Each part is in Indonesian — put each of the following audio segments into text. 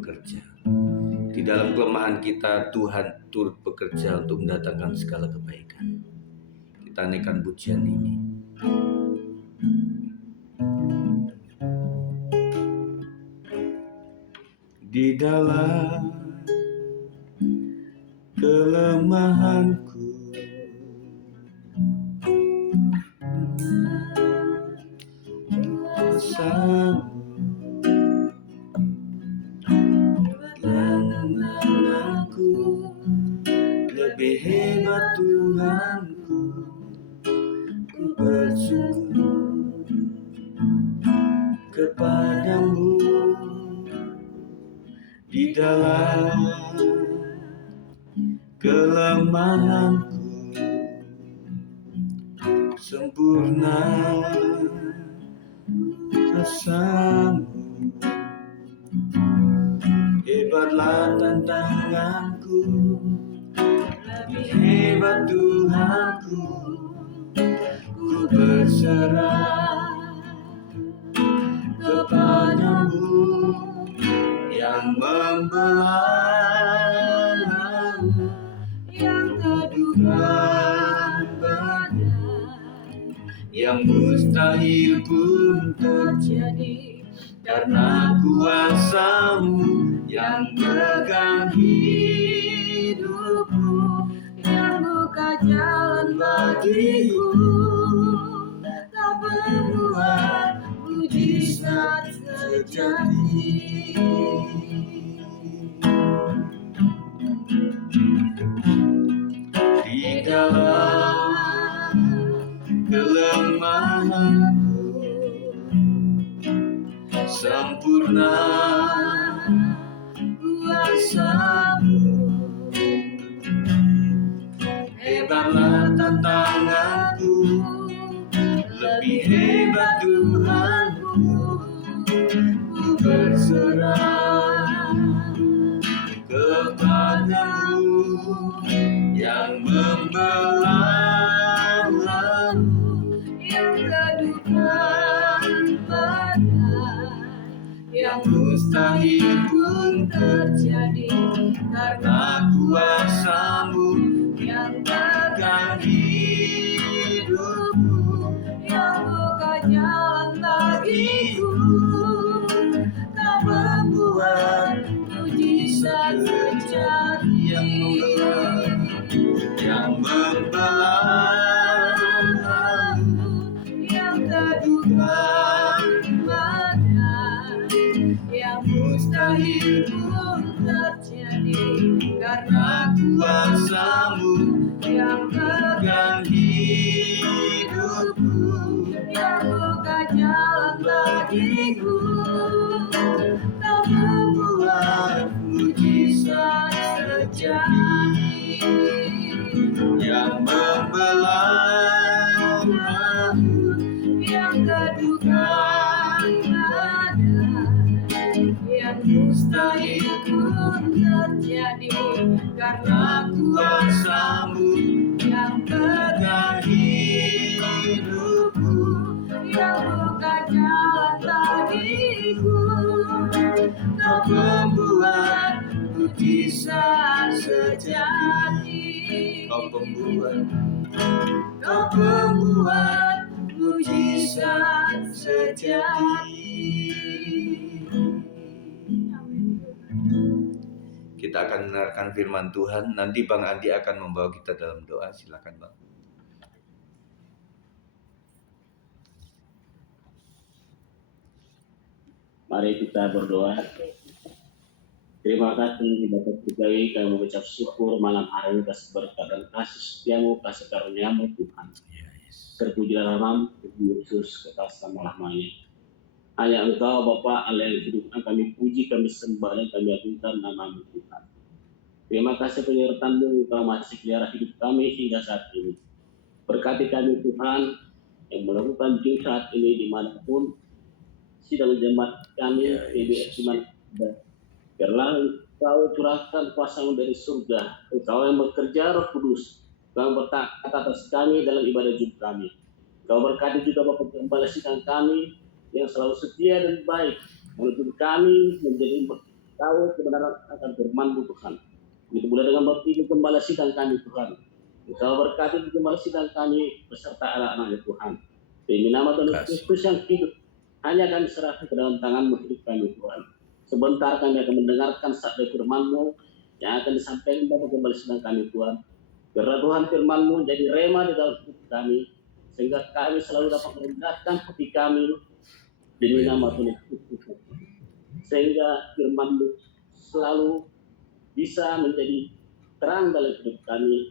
bekerja. Di dalam kelemahan kita, Tuhan turut bekerja untuk mendatangkan segala kebaikan. Kita naikkan pujian ini. Di dalam kelemahanku, kuasamu buatlah aku lebih hebat Tuhanku. Ku bersyukur kepadamu. Di dalam kelemahanku, sempurna kuasamu. Hebatlah tantanganku, lebih hebat Tuhanku. Ku berserah kepadamu yang membelah, yang teduhkan badai, yang mustahil pun terjadi karena kuasamu yang pegang hidupku, yang buka jalan bagiku. Tak membuat mujizat terjadi. Di dalam kelemahanku, sempurna kuasamu. Hebatlah tantanganku, lebih hebat Tuhanku. Ku berserah kepadamu yang membelah, yang teduhkan badai, yang mustahil pun terjadi karena kuasamu yang pegang hidupku, yang buka jalan bagiku. Tak membuat mujizat terjadi, yang membelah, yang teduhkan badai, yang mustahil pun terjadi karena kuasamu yang pegang hidupku, yang buka jalan bagiku. Tak membuat mujizat terjadi, yang membelah, yang teduhkan badai, yang mustahil pun terjadi karena kuasamu yang pegang hidupku, yang buka jalan bagiku. Tak membuat mujizat terjadi. Kau pembuat mujizat terjadi. Kita akan mendengarkan firman Tuhan. Nanti Bang Andi akan membawa kita dalam doa. Silakan Bang. Mari kita berdoa. Terima kasih Bapak Kudai, kami mengucap syukur malam hari ini atas berkat dan kasih setiamu, kasih karuniamu Tuhan. Terpujilah namamu, Yesus, kekal selama-lamanya. Hanya Engkau Bapa Allah yang hidup, kami puji, kami sembah, dan kami agungkan namamu Tuhan. Terima kasih penyertaan-Mu, Engkau masih pelihara hidup kami hingga saat ini. Berkati kami Tuhan yang melakukan jihad ini dimanapun, sidang jemaat kami, PBS dimana biarlah Engkau curahkan kuasa-Mu dari surga, Engkau yang bekerja Roh Kudus, Engkau berkata atas kami dalam ibadah Jumat kami. Engkau berkati juga Bapak Gembala sidang kami yang selalu setia dan baik, menuntun kami menjadi tahu kebenaran akan firman-Mu Tuhan. Begitu pula dengan berarti gembala sidang kami Tuhan. Engkau berkati gembala sidang kami beserta anak-anak Tuhan. Demi nama Tuhan Yesus Kristus yang hidup, hanya kami serahkan ke dalam tangan-Mu hidup kami Tuhan. Sebentar kami akan mendengarkan sabda firman-Mu yang akan disampaikan Bapak gembala sidang kami Tuhan. Biarlah Tuhan firman-Mu jadi rema di dalam hidup kami, sehingga kami selalu dapat merendahkan hati kami demi nama Tuhan Yesus. Sehingga firman-Mu selalu bisa menjadi terang dalam hidup kami,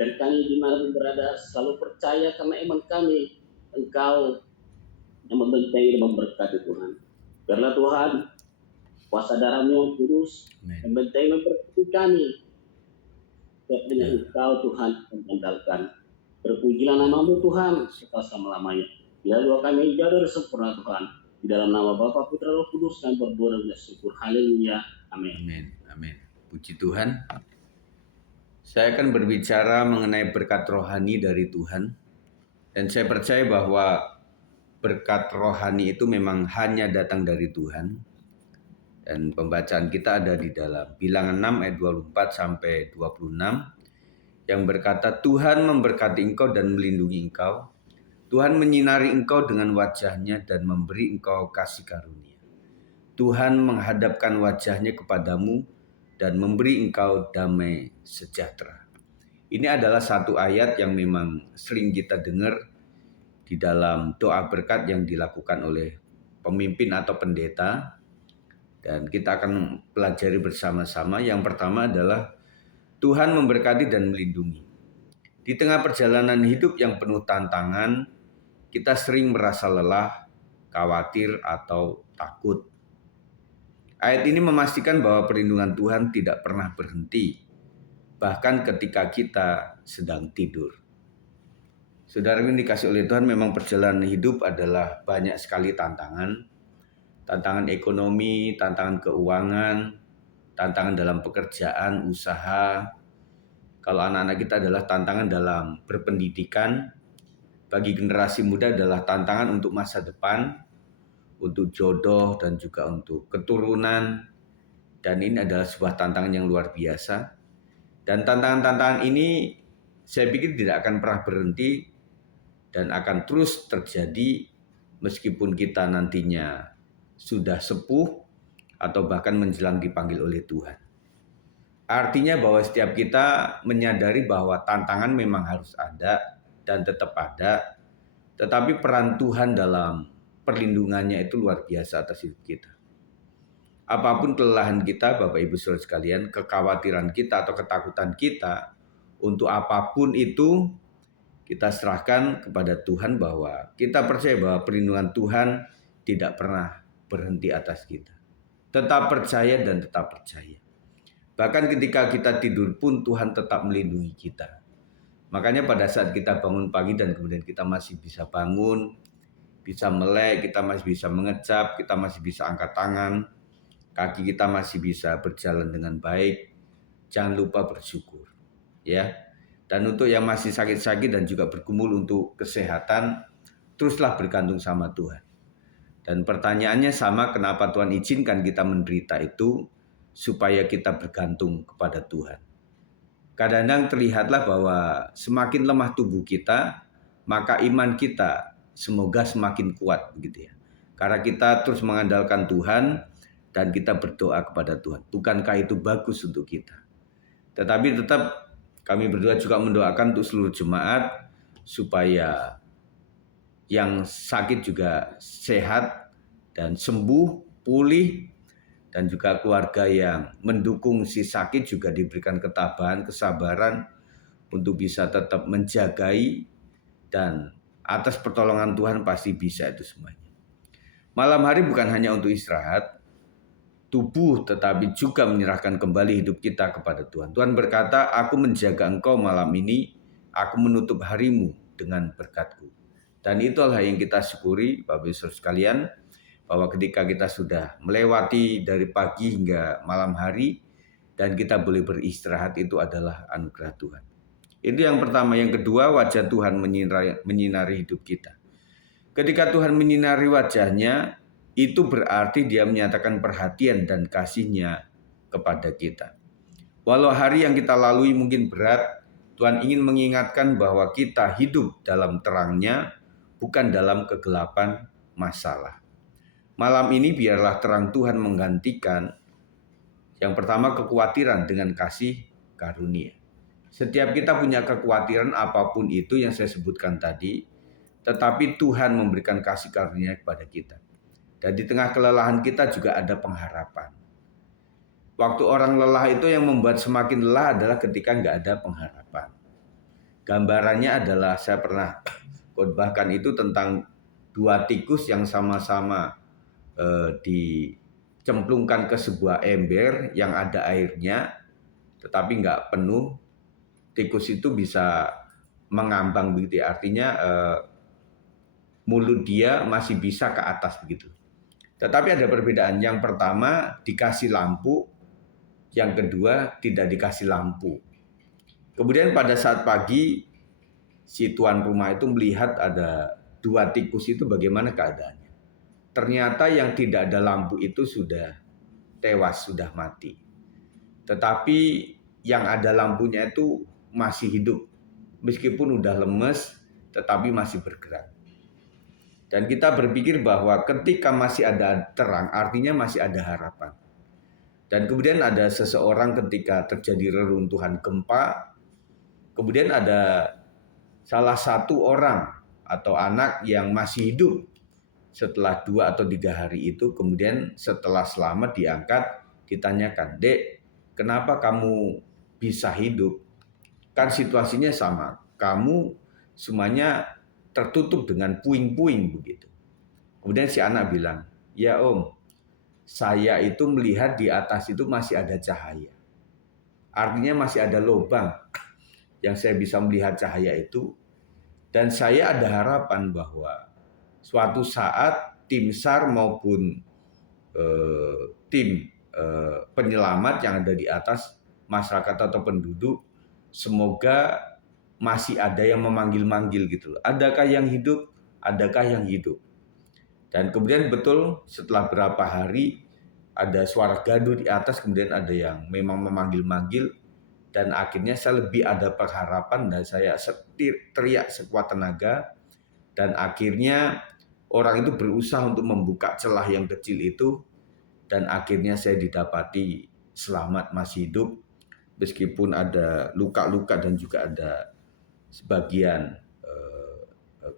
dan kami dimanapun berada selalu percaya karena iman kami Engkau yang membentengi dan memberkati Tuhan. Biarlah Tuhan kuasa darah-Mu yang kudus membentengi memberkati kami, dengan Engkau Tuhan mengandalkan. Berpujilah nama-Mu Tuhan serta selama-lamanya. Biar doa kami jauh dari sempurna Tuhan. Di dalam nama Bapa, Putra, Roh Kudus, kami berdoa dan bersyukur. Haleluya. Amin. Amin. Amin. Puji Tuhan. Saya akan berbicara mengenai berkat rohani dari Tuhan. Dan saya percaya bahwa berkat rohani itu memang hanya datang dari Tuhan. Dan pembacaan kita ada di dalam Bilangan 6 ayat 24 sampai 26 yang berkata, Tuhan memberkati engkau dan melindungi engkau. Tuhan menyinari engkau dengan wajah-Nya dan memberi engkau kasih karunia. Tuhan menghadapkan wajah-Nya kepadamu dan memberi engkau damai sejahtera. Ini adalah satu ayat yang memang sering kita dengar di dalam doa berkat yang dilakukan oleh pemimpin atau pendeta. Dan kita akan pelajari bersama-sama. Yang pertama adalah Tuhan memberkati dan melindungi. Di tengah perjalanan hidup yang penuh tantangan, kita sering merasa lelah, khawatir, atau takut. Ayat ini memastikan bahwa perlindungan Tuhan tidak pernah berhenti, bahkan ketika kita sedang tidur. Saudara yang dikasih oleh Tuhan, memang perjalanan hidup adalah banyak sekali tantangan. Tantangan ekonomi, tantangan keuangan, tantangan dalam pekerjaan, usaha. Kalau anak-anak kita adalah tantangan dalam berpendidikan. Bagi generasi muda adalah tantangan untuk masa depan, untuk jodoh dan juga untuk keturunan. Dan ini adalah sebuah tantangan yang luar biasa. Dan tantangan-tantangan ini saya pikir tidak akan pernah berhenti dan akan terus terjadi meskipun kita nantinya sudah sepuh atau bahkan menjelang dipanggil oleh Tuhan. Artinya bahwa setiap kita menyadari bahwa tantangan memang harus ada dan tetap ada, tetapi peran Tuhan dalam perlindungannya itu luar biasa atas hidup kita. Apapun kelelahan kita, Bapak Ibu Saudara sekalian, kekhawatiran kita atau ketakutan kita, untuk apapun itu, kita serahkan kepada Tuhan bahwa kita percaya bahwa perlindungan Tuhan tidak pernah berhenti atas kita. Tetap percaya dan tetap percaya. Bahkan ketika kita tidur pun Tuhan tetap melindungi kita. Makanya pada saat kita bangun pagi dan kemudian kita masih bisa bangun, bisa melek, kita masih bisa mengecap, kita masih bisa angkat tangan, kaki kita masih bisa berjalan dengan baik, jangan lupa bersyukur. Ya. Dan untuk yang masih sakit-sakit dan juga bergumul untuk kesehatan, teruslah bergantung sama Tuhan. Dan pertanyaannya sama, kenapa Tuhan izinkan kita menderita itu? Supaya kita bergantung kepada Tuhan. Kadang-kadang terlihatlah bahwa semakin lemah tubuh kita, maka iman kita semoga semakin kuat, begitu ya. Karena kita terus mengandalkan Tuhan dan kita berdoa kepada Tuhan. Bukankah itu bagus untuk kita? Tetapi tetap kami berdua juga mendoakan untuk seluruh jemaat supaya yang sakit juga sehat dan sembuh, pulih, dan juga keluarga yang mendukung si sakit juga diberikan ketabahan, kesabaran untuk bisa tetap menjagai, dan atas pertolongan Tuhan pasti bisa itu semuanya. Malam hari bukan hanya untuk istirahat, tubuh tetapi juga menyerahkan kembali hidup kita kepada Tuhan. Tuhan berkata, aku menjaga engkau malam ini, aku menutup harimu dengan berkat-Ku. Dan itulah yang kita syukuri Bapak Ibu Saudara sekalian, bahwa ketika kita sudah melewati dari pagi hingga malam hari dan kita boleh beristirahat, itu adalah anugerah Tuhan. Itu yang pertama. Yang kedua, wajah Tuhan menyinari hidup kita. Ketika Tuhan menyinari wajah-Nya, itu berarti dia menyatakan perhatian dan kasih-Nya kepada kita. Walau hari yang kita lalui mungkin berat, Tuhan ingin mengingatkan bahwa kita hidup dalam terang-Nya, bukan dalam kegelapan masalah. Malam ini biarlah terang Tuhan menggantikan yang pertama kekhawatiran dengan kasih karunia. Setiap kita punya kekhawatiran apapun itu yang saya sebutkan tadi, tetapi Tuhan memberikan kasih karunia kepada kita. Dan di tengah kelelahan kita juga ada pengharapan. Waktu orang lelah itu yang membuat semakin lelah adalah ketika nggak ada pengharapan. Gambarannya adalah saya pernah khotbahkan itu tentang dua tikus yang sama-sama dicemplungkan ke sebuah ember yang ada airnya, tetapi nggak penuh. Tikus itu bisa mengambang begitu, artinya mulut dia masih bisa ke atas begitu. Tetapi ada perbedaan. Yang pertama dikasih lampu, yang kedua tidak dikasih lampu. Kemudian pada saat pagi si tuan rumah itu melihat ada dua tikus itu bagaimana keadaannya. Ternyata yang tidak ada lampu itu sudah tewas, sudah mati. Tetapi yang ada lampunya itu masih hidup. Meskipun udah lemes, tetapi masih bergerak. Dan kita berpikir bahwa ketika masih ada terang, artinya masih ada harapan. Dan kemudian ada seseorang ketika terjadi reruntuhan gempa, kemudian ada salah satu orang atau anak yang masih hidup setelah 2 atau 3 hari itu, kemudian setelah selamat diangkat, ditanyakan, "Dek, kenapa kamu bisa hidup? Kan situasinya sama, kamu semuanya tertutup dengan puing-puing begitu." Kemudian si anak bilang, "Ya Om, saya itu melihat di atas itu masih ada cahaya. Artinya masih ada lubang yang saya bisa melihat cahaya itu. Dan saya ada harapan bahwa suatu saat tim SAR maupun tim penyelamat yang ada di atas, masyarakat atau penduduk, semoga masih ada yang memanggil-manggil gitu. Adakah yang hidup? Adakah yang hidup?" Dan kemudian betul setelah berapa hari ada suara gaduh di atas, kemudian ada yang memang memanggil-manggil, dan akhirnya saya lebih ada pengharapan dan saya teriak sekuat tenaga, dan akhirnya orang itu berusaha untuk membuka celah yang kecil itu, dan akhirnya saya didapati selamat, masih hidup, meskipun ada luka-luka dan juga ada sebagian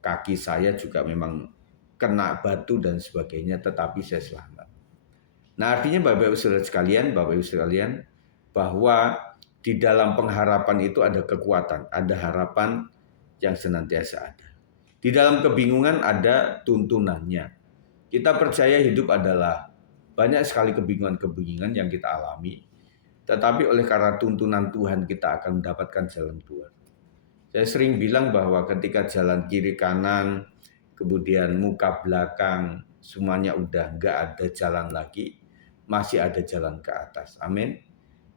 kaki saya juga memang kena batu dan sebagainya, tetapi saya selamat. Nah, artinya Bapak Ibu Saudara sekalian, bahwa di dalam pengharapan itu ada kekuatan, ada harapan yang senantiasa ada. Di dalam kebingungan ada tuntunannya. Kita percaya hidup adalah banyak sekali kebingungan-kebingungan yang kita alami, tetapi oleh karena tuntunan Tuhan kita akan mendapatkan jalan keluar. Saya sering bilang bahwa ketika jalan kiri kanan, kemudian muka belakang, semuanya udah nggak ada jalan lagi, masih ada jalan ke atas. Amin.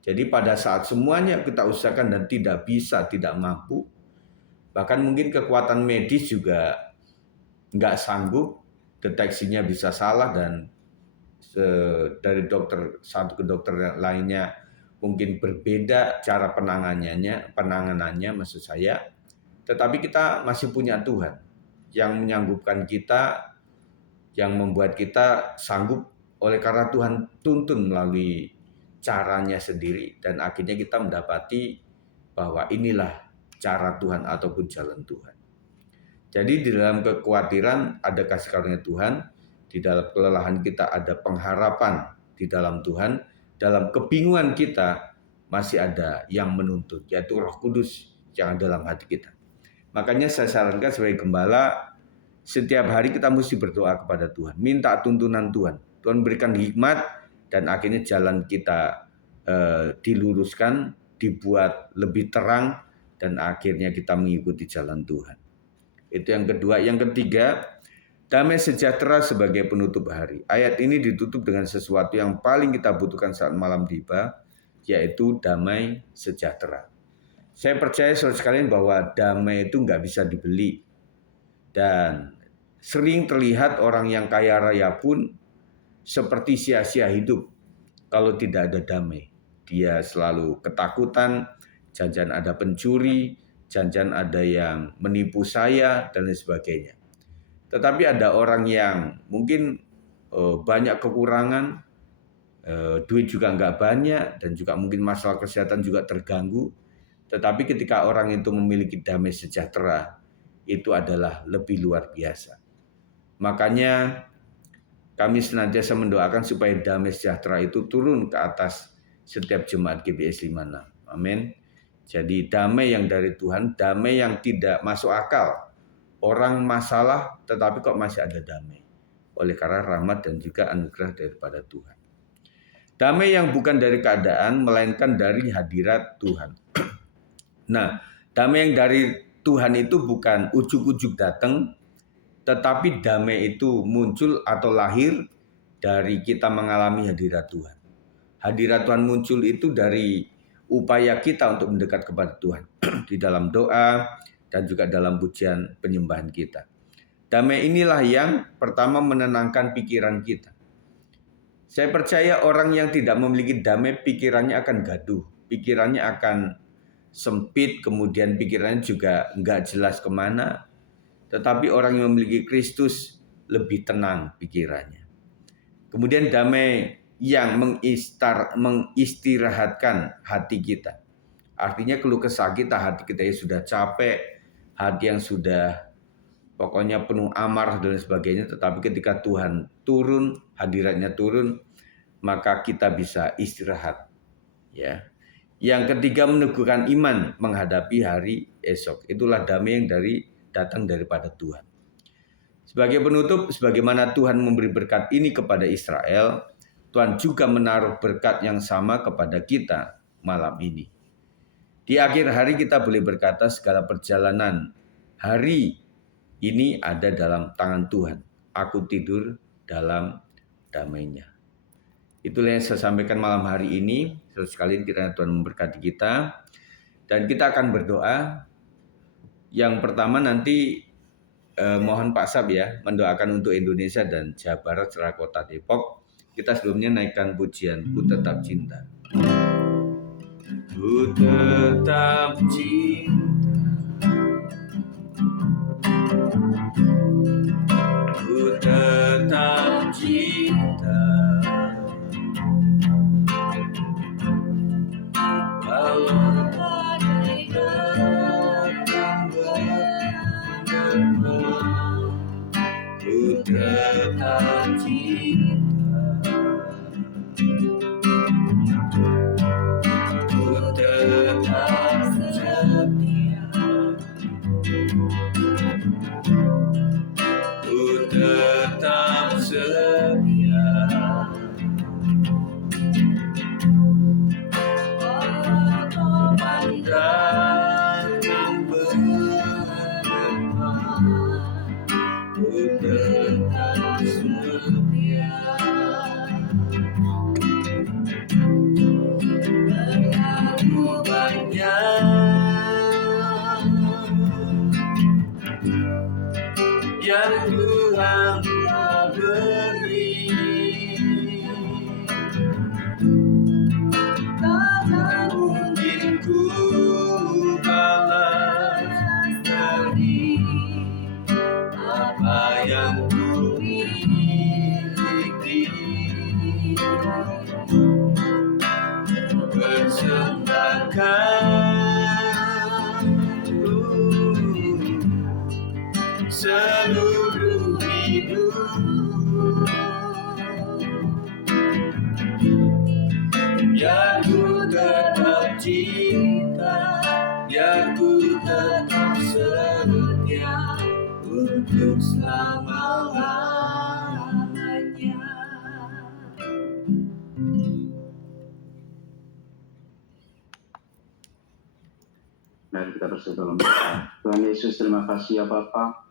Jadi pada saat semuanya kita usahakan dan tidak bisa, tidak mampu, bahkan mungkin kekuatan medis juga nggak sanggup, deteksinya bisa salah, dan dari dokter satu ke dokter lainnya mungkin berbeda cara penanganannya maksud saya. Tetapi kita masih punya Tuhan yang menyanggupkan kita, yang membuat kita sanggup oleh karena Tuhan tuntun melalui caranya sendiri, dan akhirnya kita mendapati bahwa inilah cara Tuhan ataupun jalan Tuhan. Jadi di dalam kekhawatiran ada kasih karunia Tuhan, di dalam kelelahan kita ada pengharapan di dalam Tuhan, dalam kebingungan kita masih ada yang menuntun, yaitu Roh Kudus yang ada dalam hati kita. Makanya saya sarankan sebagai gembala, setiap hari kita mesti berdoa kepada Tuhan, minta tuntunan Tuhan. Tuhan berikan hikmat, dan akhirnya jalan kita diluruskan, dibuat lebih terang, dan akhirnya kita mengikuti jalan Tuhan. Itu yang kedua. Yang ketiga, damai sejahtera sebagai penutup hari. Ayat ini ditutup dengan sesuatu yang paling kita butuhkan saat malam tiba, yaitu damai sejahtera. Saya percaya saudara sekalian bahwa damai itu nggak bisa dibeli. Dan sering terlihat orang yang kaya raya pun seperti sia-sia hidup kalau tidak ada damai. Dia selalu ketakutan, jangan ada pencuri, jangan ada yang menipu saya, dan lain sebagainya. Tetapi ada orang yang mungkin banyak kekurangan, duit juga nggak banyak, dan juga mungkin masalah kesehatan juga terganggu. Tetapi ketika orang itu memiliki damai sejahtera, itu adalah lebih luar biasa. Makanya kami senantiasa mendoakan supaya damai sejahtera itu turun ke atas setiap jemaat GBS 56. Amin. Jadi damai yang dari Tuhan, damai yang tidak masuk akal. Orang masalah tetapi kok masih ada damai. Oleh karena rahmat dan juga anugerah daripada Tuhan. Damai yang bukan dari keadaan, melainkan dari hadirat Tuhan. Nah, damai yang dari Tuhan itu bukan ujuk-ujuk datang, tetapi damai itu muncul atau lahir dari kita mengalami hadirat Tuhan. Hadirat Tuhan muncul itu dari upaya kita untuk mendekat kepada Tuhan di dalam doa dan juga dalam pujian penyembahan kita. Damai inilah yang pertama menenangkan pikiran kita. Saya percaya orang yang tidak memiliki damai, pikirannya akan gaduh, pikirannya akan sempit, kemudian pikirannya juga nggak jelas kemana. Tetapi orang yang memiliki Kristus lebih tenang pikirannya. Kemudian damai yang mengistirahatkan hati kita. Artinya keluh kesah kita, hati kita yang sudah capek, hati yang sudah pokoknya penuh amarah dan sebagainya. Tetapi ketika Tuhan turun, hadiratnya turun, maka kita bisa istirahat. Ya. Yang ketiga, meneguhkan iman menghadapi hari esok. Itulah damai yang datang daripada Tuhan. Sebagai penutup, sebagaimana Tuhan memberi berkat ini kepada Israel, Tuhan juga menaruh berkat yang sama kepada kita malam ini. Di akhir hari kita boleh berkata segala perjalanan hari ini ada dalam tangan Tuhan. Aku tidur dalam damainya. Itulah yang saya sampaikan malam hari ini. Sekali kiranya Tuhan memberkati kita. Dan kita akan berdoa. Yang pertama nanti mohon Pak Sab ya mendoakan untuk Indonesia dan Jawa Barat serta Kota Depok. Kita sebelumnya naikkan pujian Ku Tetap Cinta. Ku tetap cinta, ku tetap cinta, walau badai datang menerpa, ku tetap cinta, ku tetap setia, ku tetap setia, walau pandang menerpa, ku tetap setia. Terlalu banyak yang Tuhan telah beri, tak mungkin ku balas dari apa yang ku miliki. Persembahkan seluruh hidup, biar ku tetap cinta, biar ku tetap setia untuk selama-lamanya. Mari kita bersatu dalam doa. Tuhan Yesus, terima kasih ya Bapa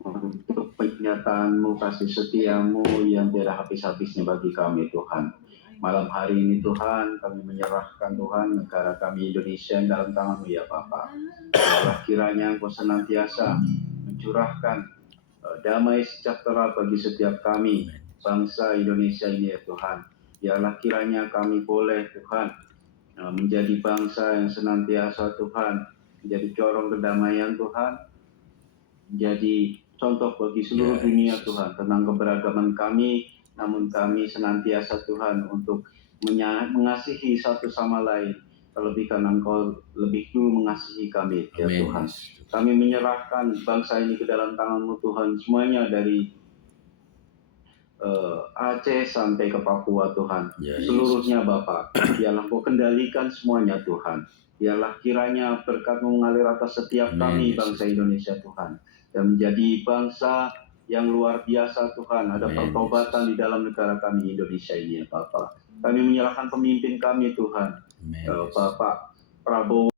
untuk penyertaan-Mu, kasih setia-Mu yang tiada habis-habisnya bagi kami Tuhan. Malam hari ini Tuhan, kami menyerahkan Tuhan negara kami Indonesia dalam tangan-Mu ya Bapa. Allah kiranya Engkau senantiasa mencurahkan damai sejahtera bagi setiap kami, bangsa Indonesia ini ya Tuhan. Biarlah kiranya kami boleh Tuhan menjadi bangsa yang senantiasa Tuhan menjadi corong kedamaian Tuhan, menjadi contoh bagi seluruh dunia Tuhan tentang keberagaman kami, namun kami senantiasa Tuhan untuk mengasihi satu sama lain, terlebih karena Engkau lebih dulu mengasihi kami ya Tuhan. Kami menyerahkan bangsa ini ke dalam tangan-Mu Tuhan, semuanya dari Aceh sampai ke Papua Tuhan, seluruhnya Bapak, biarlah Kau kendalikan semuanya Tuhan, biarlah kiranya berkat-Mu mengalir atas setiap kami bangsa Indonesia Tuhan, dan menjadi bangsa yang luar biasa Tuhan, ada pertobatan di dalam negara kami Indonesia ini ya Bapak. Kami menyerahkan pemimpin kami Tuhan, Bapak Prabowo